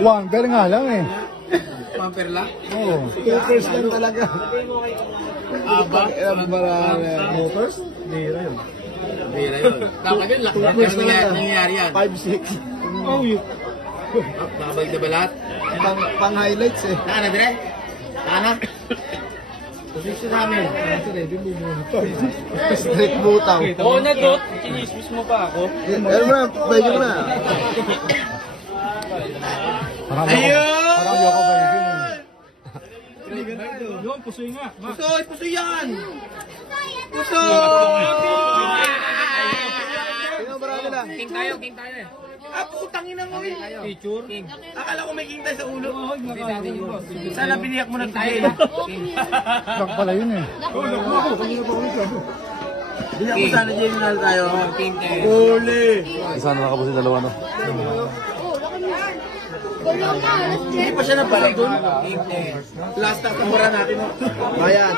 One pair nga lang eh. Pamper lang? Oo. 2 pairs lang talaga. Aba? Motors? Bira yun. Bira yun. Dapat yun, laki. Ano nangyayari yan? 5-6. Oh, yun. Nakabalik na ba lahat? Pang highlights eh. Naka na, Bire? Naka na? Position namin. Straight butaw. Oo na, Dot. Kinismis mo pa ako. Pero mo na, pwede mo na. Parang yoko ba yun? Yun, pusoy nga. Pusoy! Pusoy yan! Pusoy! Sino ba nila? King tayo eh. Ah, putangin na mo eh! Picture. Akala ko may king tayo sa ulo. Sana biniyak mo ng tayo. Lock pala yun eh. Biniyak mo sana general tayo. King tayo. Huli! Isa na nakabusin dalawa no? Hindi pa siya napalag doon. Last time, kumura natin. Bayan.